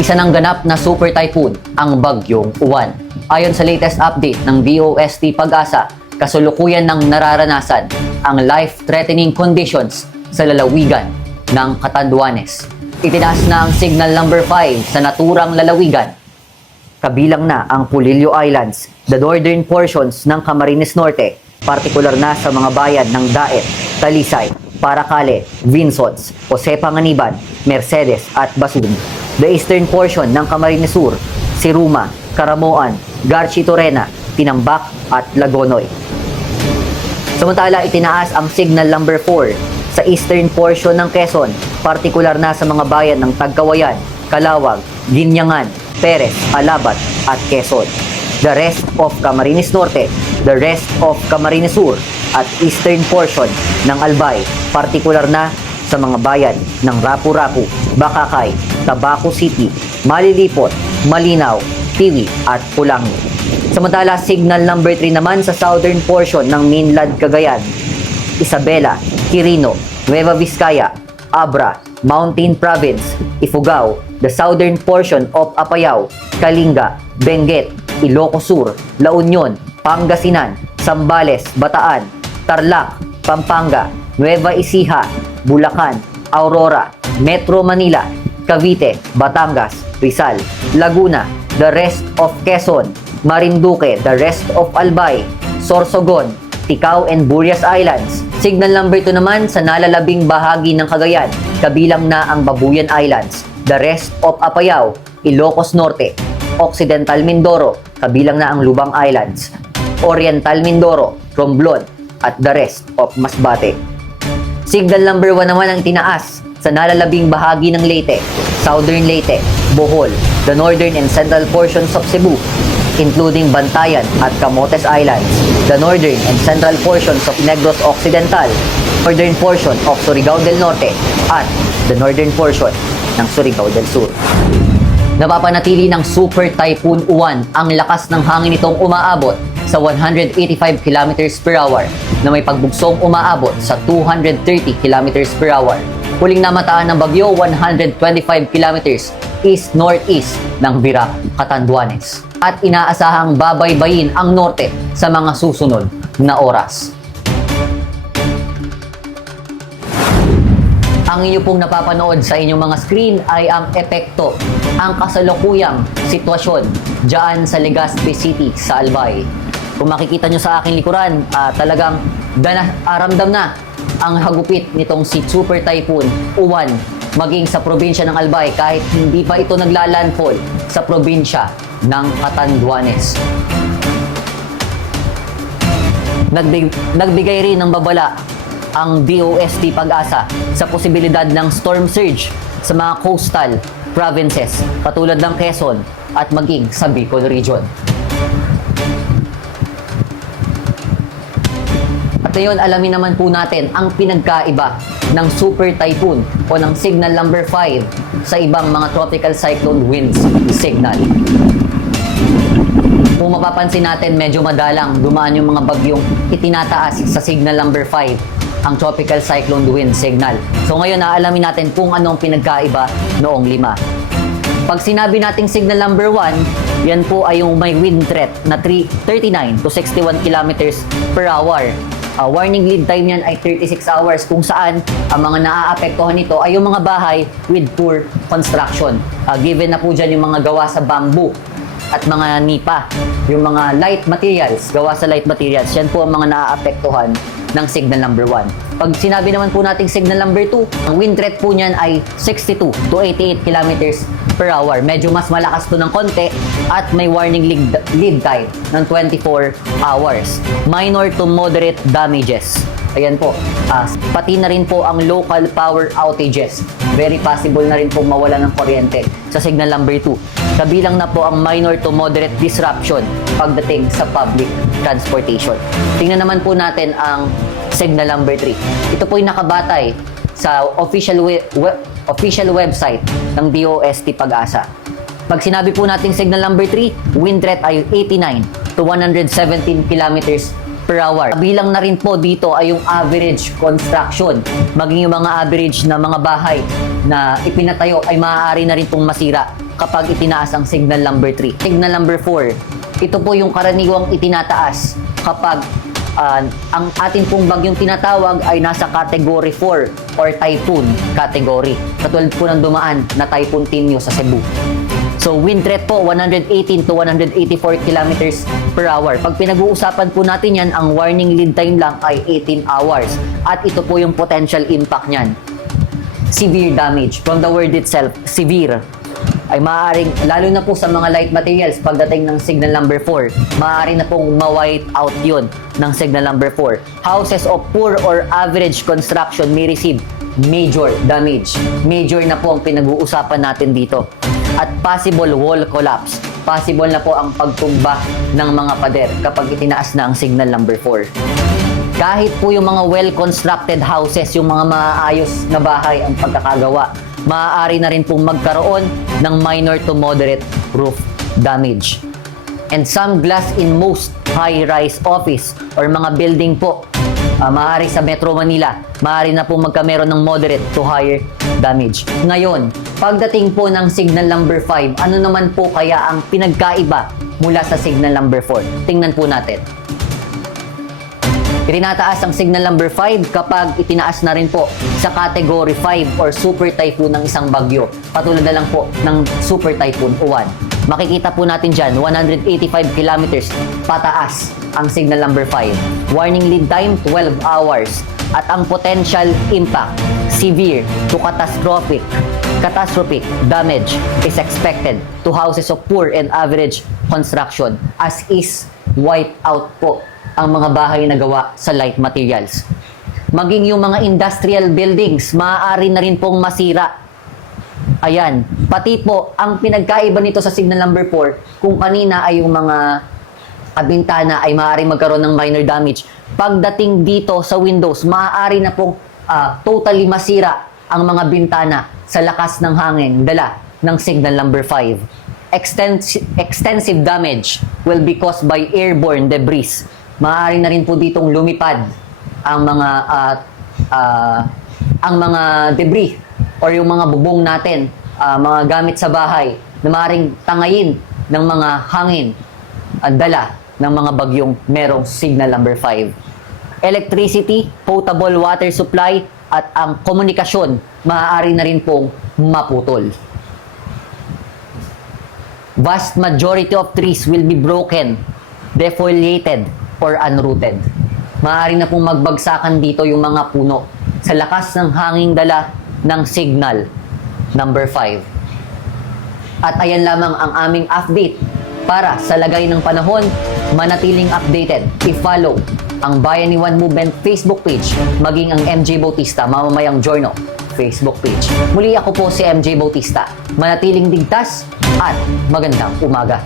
Isa ng ganap na super typhoon ang bagyong Uwan. Ayon sa latest update ng DOST Pag-asa, kasulukuyan ng nararanasan ang life-threatening conditions sa lalawigan ng Catanduanes. Itinaas na ang signal number 5 sa naturang lalawigan. Kabilang na ang Pulillo Islands, the northern portions ng Camarines Norte, partikular na sa mga bayan ng Daet, Talisay, Paracale, Vinsons, Jose Panganiban, Mercedes at Basud. The eastern portion ng Camarines Sur, Siruma, Caramoan, Garchi-Torena, Tinambak at Lagonoy. Samantala, itinaas ang signal number 4 sa eastern portion ng Quezon, partikular na sa mga bayan ng Tagkawayan, Calawag, Ginyangan, Perez, Alabat at Quezon. The rest of Camarines Norte, the rest of Camarines Sur at eastern portion ng Albay, partikular na sa mga bayan ng Rapu-Rapu, Bakakay, Tabaco City, Malilipot, Malinaw, Tiwi at Pulangi. Samantala, signal number 3 naman sa southern portion ng mainland Cagayan, Isabela, Quirino, Nueva Vizcaya, Abra, Mountain Province, Ifugao, the southern portion of Apayao, Kalinga, Benguet, Ilocos Sur, La Union, Pangasinan, Zambales, Bataan, Tarlac, Pampanga, Nueva Ecija, Bulacan, Aurora, Metro Manila, Cavite, Batangas, Rizal, Laguna, the rest of Quezon, Marinduque, the rest of Albay, Sorsogon, Ticao and Burias Islands. Signal number 2 naman sa nalalabing bahagi ng Cagayan, kabilang na ang Babuyan Islands, the rest of Apayao, Ilocos Norte, Occidental Mindoro, kabilang na ang Lubang Islands, Oriental Mindoro, Romblon, at the rest of Masbate. Signal number 1 naman ang tinaas sa nalalabing bahagi ng Leyte, Southern Leyte, Bohol, the northern and central portions of Cebu, including Bantayan at Camotes Islands, the northern and central portions of Negros Occidental, northern portion of Surigao del Norte, at the northern portion ng Surigao del Sur. Napapanatili ng Super Typhoon Uwan ang lakas ng hangin nitong umaabot sa 185 km per hour na may pagbugsong umaabot sa 230 km per hour. Huling namataan ng bagyo 125 km east-northeast ng Virac, Catanduanes. At inaasahang babaybayin ang norte sa mga susunod na oras. Ang inyo pong napapanood sa inyong mga screen ay ang epekto, ang kasalukuyang sitwasyon dyan sa Legazpi City sa Albay. Kung makikita nyo sa aking likuran, talagang ramdam na ang hagupit nitong si Super Typhoon Uwan maging sa probinsya ng Albay kahit hindi pa ito naglalandfall sa probinsya ng Catanduanes. Nagbigay rin ng babala ang DOST Pag-asa sa posibilidad ng storm surge sa mga coastal provinces katulad ng Quezon at maging sa Bicol region. At ngayon, alamin naman po natin ang pinagkaiba ng Super Typhoon o ng Signal number 5 sa ibang mga tropical cyclone winds signal. Kung mapapansin natin, medyo madalang dumaan yung mga bagyong itinataas sa Signal number 5, ang tropical cyclone wind signal. So ngayon, aalamin natin kung anong pinagkaiba noong 5. Pag sinabi nating Signal number 1, yan po ay yung may wind threat na 39 to 61 kilometers per hour. Warning lead time niyan ay 36 hours kung saan ang mga naaapektuhan nito ay yung mga bahay with poor construction. Given na po dyan yung mga gawa sa bamboo at mga nipa, yung mga light materials, gawa sa light materials, yan po ang mga naaapektuhan ng signal number 1. Pag sinabi naman po nating signal number 2, ang wind threat po niyan ay 62 to 88 kilometers per hour. Medyo mas malakas to ng konti at may warning lead time ng 24 hours. Minor to moderate damages. Ayan po. Pati na rin po ang local power outages. Very possible na rin po mawala ng kuryente sa signal number 2. Kabilang na po ang minor to moderate disruption pagdating sa public transportation. Tingnan naman po natin ang signal number 3. Ito po yung nakabatay sa official website ng DOST Pag-asa. Pag sinabi po nating signal number 3, wind threat ay 89 to 117 kilometers per hour. Bilang na rin po dito ay yung average construction. Maging yung mga average na mga bahay na ipinatayo ay maaari na rin pong masira kapag itinaas ang signal number 3. Signal number 4, ito po yung karaniwang itinataas kapag ang atin pong bagyong tinatawag ay nasa category 4 or typhoon category. Katulad po ng dumaan na Typhoon Tinio sa Cebu. So wind threat po 118 to 184 kilometers per hour. Pag pinag-uusapan po natin yan, ang warning lead time lang ay 18 hours. At ito po yung potential impact niyan. Severe damage. From the word itself, severe, ay maaaring, lalo na po sa mga light materials pagdating ng signal number 4, maaari na pong ma-white out yun ng signal number 4. Houses of poor or average construction may receive major damage. Major na po ang pinag-uusapan natin dito. At possible wall collapse. Possible na po ang pagtumba ng mga pader kapag itinaas na ang signal number 4. Kahit po yung mga well-constructed houses, yung mga maayos na bahay ang pagkakagawa, maaari na rin pong magkaroon ng minor to moderate roof damage. And some glass in most high-rise office or mga building po, maaari sa Metro Manila, maaari na pong magkameron ng moderate to higher damage. Ngayon, pagdating po ng signal number 5, ano naman po kaya ang pinagkaiba mula sa signal number 4? Tingnan po natin. Itinataas ang signal number 5 kapag itinaas na rin po sa category 5 or super typhoon ng isang bagyo. Patulad na lang po ng super typhoon Uwan. Makikita po natin dyan, 185 kilometers pataas ang signal number 5. Warning lead time, 12 hours. At ang potential impact, severe to catastrophic damage is expected to houses of poor and average construction, as is white out po ang mga bahay na gawa sa light materials. Maging yung mga industrial buildings, maaari na rin pong masira. Ayan, pati po, ang pinagkaiba nito sa signal number 4, kung kanina ay yung mga bintana ay maaari magkaroon ng minor damage. Pagdating dito sa windows, maaari na pong totally masira ang mga bintana sa lakas ng hangin dala ng signal number 5. Extensive damage will be caused by airborne debris. Maaari na rin po ditong lumipad ang mga debris or yung mga bubong natin, mga gamit sa bahay na maaaring tangayin ng mga hangin at dala ng mga bagyong merong signal number 5. Electricity, potable water supply, at ang komunikasyon maaari na rin pong maputol. Vast majority of trees will be broken, defoliated, or unrooted. Maaari na pong magbagsakan dito yung mga puno sa lakas ng hanging dala ng signal number 5. At ayan lamang ang aming update. Para sa lagay ng panahon, manatiling updated, i-follow ang Bayani One Movement Facebook page, maging ang MJ Bautista Mamamayang Journal Facebook page. Muli ako po si MJ Bautista. Manatiling ligtas at magandang umaga.